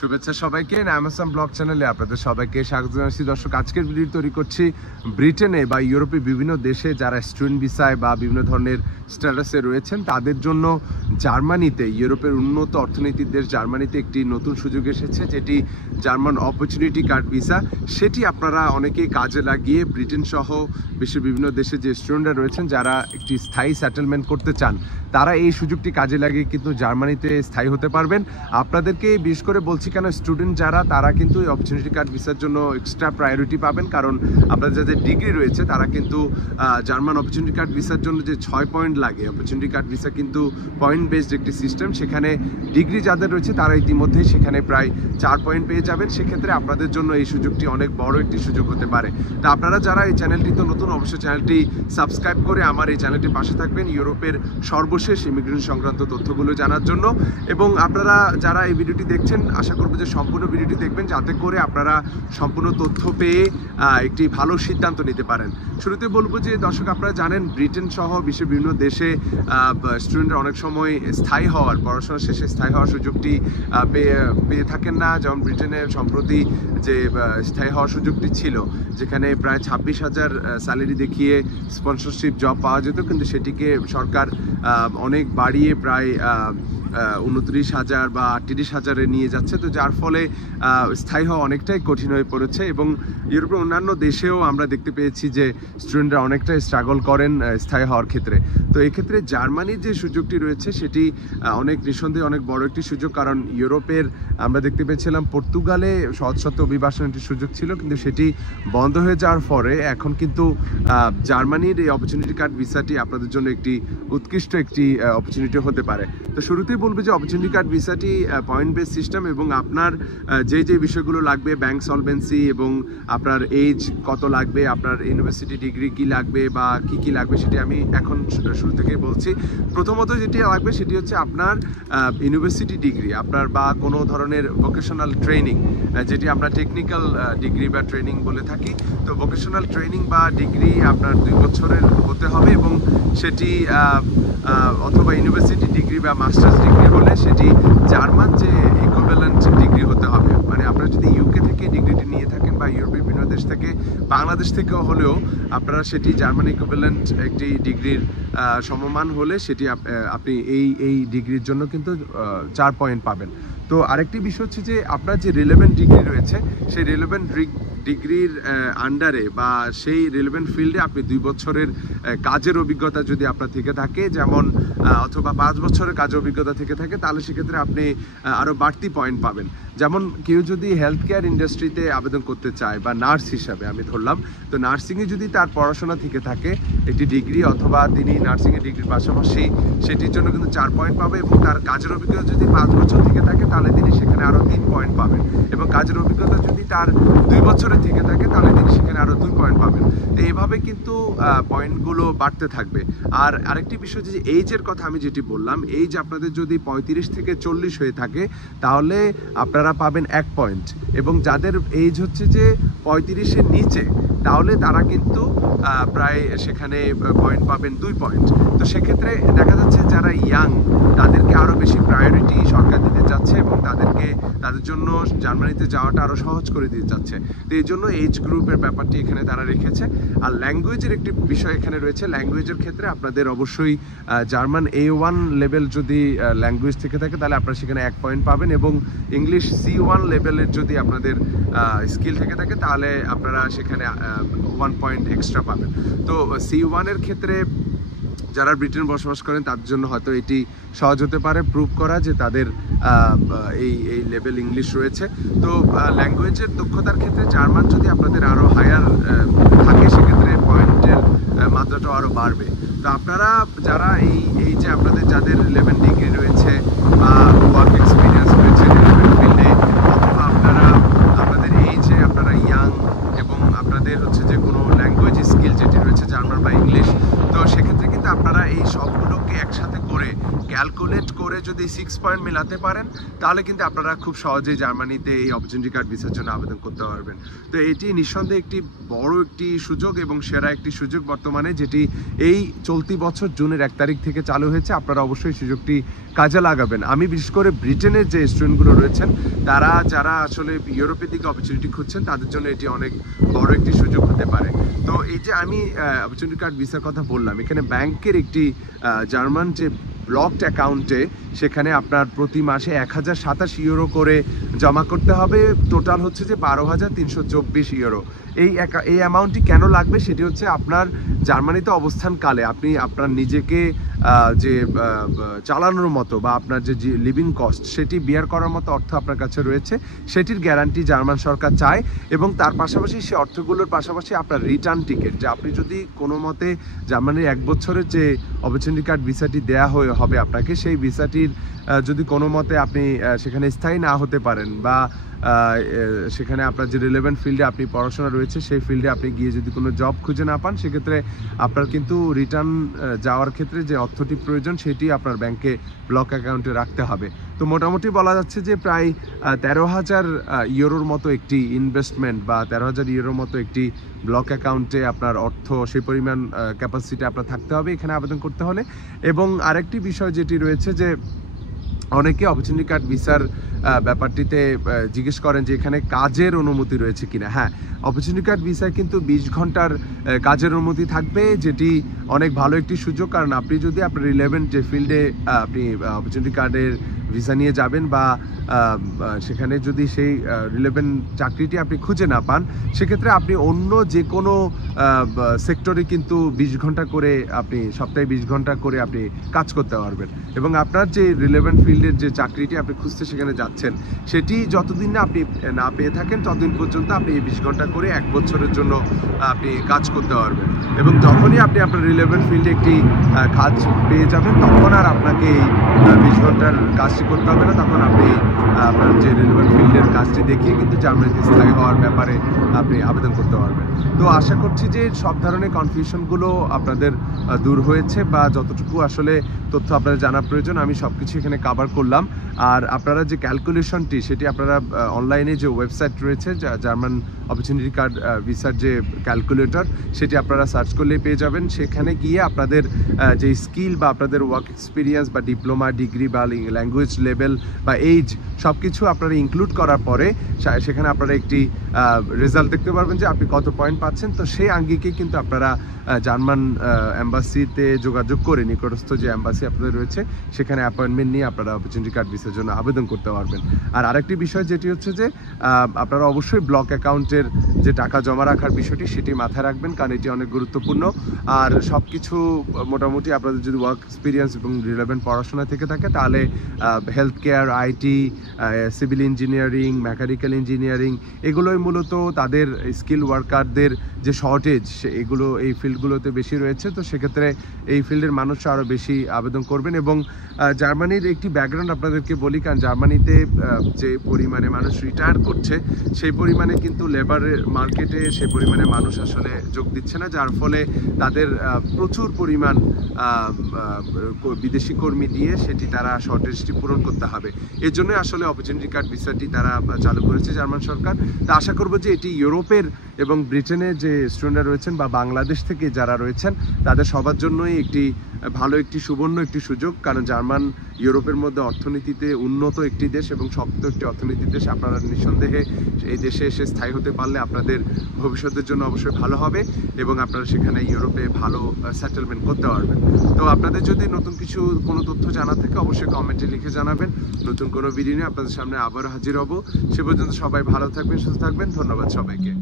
শুভেচ্ছা সবাইকে Amazon blog চ্যানেলে আপনাদের সবাইকে স্বাগত জানাচ্ছি। দর্শক, আজকের ভিডিও তৈরি করছি ব্রিটেনে বা ইউরোপের বিভিন্ন দেশে যারা স্টুডেন্ট ভিসায় বা বিভিন্ন ধরনের স্ট্যাটাসে রয়েছেন তাদের জন্য জার্মানিতে, ইউরোপের উন্নত অর্থনৈতিক দেশ জার্মানিতে একটি নতুন সুযোগ এসেছে, যেটি জার্মান অপরচুনিটি কার্ড ভিসা। সেটি আপনারা অনেকেই কাজে লাগিয়ে ব্রিটেন সহ বিশ্বের বিভিন্ন দেশে যে স্টুডেন্টরা রয়েছেন যারা একটি স্থায়ী সেটেলমেন্ট করতে চান তারা এই সুযোগটি কাজে লাগিয়ে কিন্তু জার্মানিতে স্থায়ী হতে পারবেন। আপনাদেরকে বিশেষ করে বলছি কেন, স্টুডেন্ট যারা তারা কিন্তু এই অপরচুনিটি কার্ড ভিসার জন্য এক্সট্রা প্রায়োরিটি পাবেন, কারণ আপনাদের যাদের ডিগ্রি রয়েছে তারা কিন্তু জার্মান অপরচুনিটি কার্ড ভিসার জন্য যে 6 পয়েন্ট লাগে, অপরচুনিটি কার্ড ভিসা কিন্তু পয়েন্ট বেসড একটি সিস্টেম। সেখানে ডিগ্রি যাদের রয়েছে তারা ইতিমধ্যেই সেখানে প্রায় 4 পয়েন্ট পেয়ে যাবেন। সেক্ষেত্রে আপনাদের জন্য এই সুযোগটি অনেক বড় একটি সুযোগ হতে পারে। তা আপনারা যারা এই চ্যানেলটি তো নতুন, অবশ্যই চ্যানেলটি সাবস্ক্রাইব করে আমার এই চ্যানেলটির পাশে থাকবেন ইউরোপের সর্বশেষ ইমিগ্রেশন সংক্রান্ত তথ্যগুলো জানার জন্য। এবং আপনারা যারা এই ভিডিওটি দেখছেন আশা করব যে সম্পূর্ণ ভিডিওটি দেখবেন, যাতে করে আপনারা সম্পূর্ণ তথ্য পেয়ে একটি ভালো সিদ্ধান্ত নিতে পারেন। শুরুতে বলবো যে দর্শক, আপনারা জানেন ব্রিটেন সহ বিশ্বের বিভিন্ন দেশে স্টুডেন্টরা অনেক সময় স্থায়ী হওয়ার, পড়াশোনা শেষে স্থায়ী হওয়ার সুযোগটি পেয়ে থাকেন না। যেমন ব্রিটেনে সম্প্রতি যে স্থায়ী হওয়ার সুযোগটি ছিল, যেখানে প্রায় 26,000 স্যালারি দেখিয়ে স্পন্সরশিপ জব পাওয়া যেত, কিন্তু সেটিকে সরকার অনেক বাড়িয়ে প্রায় 29,000 বা 38,000-এ নিয়ে যাচ্ছে। তো যার ফলে স্থায়ী হওয়া অনেকটাই কঠিন হয়ে পড়েছে। এবং ইউরোপের অন্যান্য দেশেও আমরা দেখতে পেয়েছি যে স্টুডেন্টরা অনেকটাই স্ট্রাগল করেন স্থায়ী হওয়ার ক্ষেত্রে। তো এক্ষেত্রে জার্মানির যে সুযোগটি রয়েছে সেটি অনেক নিঃসন্দেহে অনেক বড় একটি সুযোগ, কারণ ইউরোপের আমরা দেখতে পেয়েছিলাম পর্তুগালে সহজশর্ত অভিবাসনের একটি সুযোগ ছিল, কিন্তু সেটি বন্ধ হয়ে যাওয়ার পরে এখন কিন্তু জার্মানির এই অপরচুনিটি কার্ড ভিসাটি আপনাদের জন্য একটি উৎকৃষ্ট একটি অপরচুনিটি হতে পারে। তো শুরুতেই বলবো যে অপরচুনিটি কার্ড ভিসাটি পয়েন্ট বেস সিস্টেম, এবং আপনার যে বিষয়গুলো লাগবে, ব্যাংক সলভেন্সি এবং আপনার এজ কত লাগবে, আপনার ইউনিভার্সিটি ডিগ্রি কি লাগবে বা কি লাগবে, সেটি আমি এখন শুরু থেকে বলছি। প্রথমত যেটি লাগবে সেটি হচ্ছে আপনার ইউনিভার্সিটি ডিগ্রি, আপনার বা কোনো ধরনের ভোকেশনাল ট্রেনিং, যেটি আমরা টেকনিক্যাল ডিগ্রি বা ট্রেনিং বলে থাকি। তো ভোকেশনাল ট্রেনিং বা ডিগ্রি আপনার 2 বছরের হতে হবে, এবং সেটি অথবা ইউনিভার্সিটি ডিগ্রি বা মাস্টার্স ডিগ্রি হলে সেটি জার্মান যে ইকুইভ্যালেন্ট ডিগ্রি হতে হবে। মানে আপনারা যদি ইউকে থেকে ডিগ্রিটি নিয়ে থাকেন বা ইউরোপের বিভিন্ন দেশ থেকে, বাংলাদেশ থেকেও হলেও আপনারা সেটি জার্মান ইকুইভ্যালেন্ট একটি ডিগ্রির সমমান হলে সেটি আপনি এই ডিগ্রির জন্য কিন্তু 4 পয়েন্ট পাবেন। তো আরেকটি বিষয় হচ্ছে যে আপনার যে রিলেভেন্ট ডিগ্রি রয়েছে সেই রিলেভেন্ট ডিগ্রির আন্ডারে বা সেই রিলেভেন্ট ফিল্ডে আপনি 2 বছরের কাজের অভিজ্ঞতা যদি আপনার থেকে থাকে, যেমন অথবা 5 বছরের কাজের অভিজ্ঞতা থেকে থাকে, তাহলে সেক্ষেত্রে আপনি আরও বাড়তি পয়েন্ট পাবেন। যেমন কেউ যদি হেলথ কেয়ার ইন্ডাস্ট্রিতে আবেদন করতে চায় বা নার্স হিসাবে আমি ধরলাম, তো নার্সিংয়ে যদি তার পড়াশোনা থেকে থাকে একটি ডিগ্রি, অথবা তিনি নার্সিংয়ের ডিগ্রির পাশাপাশি সেটির জন্য কিন্তু 4 পয়েন্ট পাবে, এবং তার কাজের অভিজ্ঞতা যদি 5 বছর থেকে থাকে তাহলে তিনি সেখানে আরও 3 পয়েন্ট পাবেন, এবং কাজের অভিজ্ঞতা যদি তার 2 বছরের থেকে থাকে তাহলে তিনি সেখানে আরও 2 পয়েন্ট পাবেন। তো এইভাবে কিন্তু পয়েন্টগুলো বাড়তে থাকবে। আর আরেকটি বিষয় যে এইজের কথা আমি যেটি বললাম, এইজ আপনাদের যদি 35 থেকে 40 হয়ে থাকে তাহলে আপনারা পাবেন 1 পয়েন্ট, এবং যাদের এইজ হচ্ছে যে 35-এর নিচে তাহলে তারা কিন্তু প্রায় সেখানে পয়েন্ট পাবেন 2 পয়েন্ট। তো সেক্ষেত্রে দেখা যাচ্ছে যারা ইয়াং তাদেরকে আরও বেশি প্রায়োরিটি সরকার দিতে চাচ্ছে, এবং তাদের জন্য জার্মানিতে যাওয়াটা আরও সহজ করে দিতে চাচ্ছে। তো এই জন্য এজ গ্রুপের ব্যাপারটি এখানে তারা রেখেছে। আর ল্যাঙ্গুয়েজের একটি বিষয় এখানে রয়েছে। ল্যাঙ্গুয়েজের ক্ষেত্রে আপনাদের অবশ্যই জার্মান A1 লেভেল যদি ল্যাঙ্গুয়েজ থেকে থাকে তাহলে আপনারা সেখানে 1 পয়েন্ট পাবেন, এবং ইংলিশ C1 লেভেলের যদি আপনাদের স্কিল থেকে থাকে তাহলে আপনারা সেখানে 1 পয়েন্ট এক্সট্রা পাবেন। তো C1-এর ক্ষেত্রে যারা ব্রিটেন বসবাস করেন তাদের জন্য হয়তো এটি সহজ হতে পারে প্রুভ করা যে তাদের এই লেভেল ইংলিশ রয়েছে। তো ল্যাঙ্গুয়েজের দক্ষতার ক্ষেত্রে জার্মান যদি আপনাদের আরও হায়ার থাকে সেক্ষেত্রে পয়েন্টের মাত্রাটাও আরও বাড়বে। তো আপনারা যারা এই যে আপনাদের যাদের 11 ডিগ্রি রয়েছে বা ওয়ার্ক এক্সপিরিয়েন্স রয়েছে রিলেভেন্ট ফিল্ডে, অথবা আপনাদের এই যে আপনারা ইয়াং এবং আপনাদের হচ্ছে যে কোনো ল্যাঙ্গুয়েজ স্কিল যেটি রয়েছে জার্মান বা ইংলিশ, তো সেক্ষেত্রে কিন্তু আপনারা এই সবগুলোকে একসাথে করে ক্যালকুলেট করে যদি C 6 পয়েন্ট মেলাতে পারেন, তাহলে কিন্তু আপনারা খুব সহজেই জার্মানিতে এই অপরচুনিটি কার্ড ভিসার জন্য আবেদন করতে পারবেন। তো এটি নিঃসন্দেহে একটি বড় একটি সুযোগ এবং সেরা একটি সুযোগ বর্তমানে, যেটি এই চলতি বছর জুনের 1 তারিখ থেকে চালু হয়েছে। আপনারা অবশ্যই সুযোগটি কাজে লাগাবেন। আমি বিশেষ করে ব্রিটেনের যে স্টুডেন্টগুলো রয়েছেন, তারা যারা আসলে ইউরোপের দিকে অপরচুনিটি খুঁজছেন, তাদের জন্য এটি অনেক বড় একটি সুযোগ হতে পারে। তো এই যে আমি অপরচুনিটি কার্ড ভিসার কথা বললাম, এখানে ব্যাংকের একটি জার্মান যে ব্লকড অ্যাকাউন্টে, সেখানে আপনার প্রতি মাসে 1027 ইউরো করে জমা করতে হবে। টোটাল হচ্ছে যে 12,324 ইউরো। এই অ্যামাউন্টটি কেন লাগবে সেটি হচ্ছে, আপনার জার্মানিতে অবস্থানকালে আপনি আপনার নিজেকে যে চালানোর মতো বা আপনার যে লিভিং কস্ট সেটি বিয়ার করার মতো অর্থ আপনার কাছে রয়েছে, সেটির গ্যারান্টি জার্মান সরকার চায়। এবং তার পাশাপাশি সে অর্থগুলোর পাশাপাশি আপনার রিটার্ন টিকিট, যে আপনি যদি কোনো মতে জার্মানির 1 বছরের যে অপরচুনিটি কার্ড ভিসাটি দেওয়া হবে আপনাকে, সেই ভিসাটির যদি কোনো মতে আপনি সেখানে স্থায়ী না হতে পারেন বা সেখানে আপনার যে রিলেভেন্ট ফিল্ডে আপনি পড়াশোনা রয়েছে সেই ফিল্ডে আপনি গিয়ে যদি কোনো জব খুঁজে না পান, সেক্ষেত্রে আপনার কিন্তু রিটার্ন যাওয়ার ক্ষেত্রে যে অর্থটি প্রয়োজন সেটি আপনার ব্যাংকে ব্লক অ্যাকাউন্টে রাখতে হবে। তো মোটামুটি বলা যাচ্ছে যে প্রায় 13,000 ইউরোর মতো একটি ইনভেস্টমেন্ট বা 13,000 ইউরোর মতো একটি ব্লক অ্যাকাউন্টে আপনার অর্থ, সেই পরিমাণ ক্যাপাসিটি আপনার থাকতে হবে এখানে আবেদন করতে হলে। এবং আরেকটি বিষয় যেটি রয়েছে যে, অনেকে অপরচুনিটি কার্ড ভিসার ব্যাপারটিতে জিজ্ঞেস করেন যে এখানে কাজের অনুমতি রয়েছে কিনা। হ্যাঁ, অপরচুনিটি কার্ড ভিসায় কিন্তু 20 ঘন্টার কাজের অনুমতি থাকবে, যেটি অনেক ভালো একটি সুযোগ। কারণ আপনি যদি আপনার রিলেভেন্ট যে ফিল্ডে আপনি অপরচুনিটি কার্ডের ভিসা নিয়ে যাবেন বা সেখানে যদি সেই রিলেভেন্ট চাকরিটি আপনি খুঁজে না পান, সেক্ষেত্রে আপনি অন্য যে কোনো সেক্টরে কিন্তু 20 ঘন্টা করে, আপনি সপ্তাহে 20 ঘন্টা করে আপনি কাজ করতে পারবেন। এবং আপনার যে রিলেভেন্ট ফিল্ডের যে চাকরিটি আপনি খুঁজতে সেখানে যাচ্ছেন, সেটি যতদিন না আপনি না পেয়ে থাকেন, ততদিন পর্যন্ত আপনি এই 20 ঘন্টা করে 1 বছরের জন্য আপনি কাজ করতে পারবেন। এবং যখনই আপনি আপনার রিলেভেন্ট ফিল্ডে একটি কাজ পেয়ে যাবেন, তখন আর আপনাকে এই 20 ঘন্টার কাজটি করতে হবে না। তখন আপনি আপনার যে রিলেভেন্ট ফিল্ডের কাজটি দেখিয়ে কিন্তু জার্মানিতে স্থায়ী হওয়ার ব্যাপারে আপনি আবেদন করতে পারবেন। তো আশা করছি যে সব ধরনের কনফিউশনগুলো আপনাদের দূর হয়েছে, বা যতটুকু আসলে তথ্য আপনাদের জানার প্রয়োজন আমি সব কিছু এখানে কভার করলাম। আর আপনারা যে ক্যালকুলেশনটি, সেটি আপনারা অনলাইনে যে ওয়েবসাইট রয়েছে জার্মান অপরচুনিটি কার্ড ভিসার যে ক্যালকুলেটর, সেটি আপনারা সার্চ করলেই পেয়ে যাবেন। সেখানে গিয়ে আপনাদের যে স্কিল বা আপনাদের ওয়ার্ক এক্সপিরিয়েন্স বা ডিপ্লোমা, ডিগ্রি বা ল্যাঙ্গুয়েজ লেভেল বা এইজ, সব কিছু আপনারা ইনক্লুড করার পরে সেখানে আপনারা একটি রেজাল্ট দেখতে পারবেন যে আপনি কত পয়েন্ট পাচ্ছেন। তো সেই আঙ্গিকেই কিন্তু আপনারা জার্মান এম্বাসিতে যোগাযোগ করে, নিকটস্থ যে এম্বাসি আপনাদের রয়েছে সেখানে অ্যাপয়েন্টমেন্ট নিয়ে আপনারা অপরচুনিটি কার্ড ভিসার জন্য আবেদন করতে পারবেন। আর আরেকটি বিষয় যেটি হচ্ছে যে, আপনারা অবশ্যই ব্লক অ্যাকাউন্টের যে টাকা জমা রাখার বিষয়টি, সেটি মাথায় রাখবেন, কারণ এটি অনেক গুরুত্বপূর্ণ। আর সব কিছু মোটামুটি আপনাদের যদি ওয়ার্ক এক্সপিরিয়েন্স এবং রিলেভেন্ট পড়াশোনা থেকে থাকে, তাহলে health care, IT, civil engineering, mechanical engineering, এগুলোই মূলত তাদের স্কিল ওয়ার্কারদের যে শর্টেজ, এগুলো এই ফিল্ডগুলোতে বেশি রয়েছে। তো সেক্ষেত্রে এই ফিল্ডের মানুষরা আরও বেশি আবেদন করবেন। এবং জার্মানির একটি ব্যাকগ্রাউন্ড আপনাদেরকে বলি, কারণ জার্মানিতে যে পরিমাণে মানুষ রিটায়ার করছে, সেই পরিমাণে কিন্তু লেবারের মার্কেটে সেই পরিমাণে মানুষ আসলে যোগ দিচ্ছে না, যার ফলে তাদের প্রচুর পরিমাণ বিদেশি কর্মী দিয়ে সেটি তারা শর্টেজটি পূরণ করতে হবে। এর জন্যই আসলে অপরচুনিটি কার্ড ভিসাটি তারা চালু করেছে জার্মান সরকার। তা আশা করব যে এটি ইউরোপের এবং ব্রিটেনের যে স্টুডেন্টরা রয়েছেন বা বাংলাদেশ থেকে যারা রয়েছেন, তাদের সবার জন্যই একটি ভালো একটি সুবর্ণ একটি সুযোগ। কারণ জার্মান ইউরোপের মধ্যে অর্থনীতিতে উন্নত একটি দেশ এবং শক্ত একটি অর্থনীতির দেশ। আপনারা নিঃসন্দেহে এই দেশে এসে স্থায়ী হতে পারলে আপনাদের ভবিষ্যতের জন্য অবশ্যই ভালো হবে এবং আপনারা সেখানে ইউরোপে ভালো সেটেলমেন্ট করতে পারবেন। তো আপনাদের যদি নতুন কিছু কোনো তথ্য জানা থাকে, অবশ্যই কমেন্টে লিখে জানাবেন। নতুন কোনো ভিডিও নিয়ে আপনাদের সামনে আবার হাজির হব। সে পর্যন্ত সবাই ভালো থাকবেন, সুস্থ থাকবেন। ধন্যবাদ সবাইকে।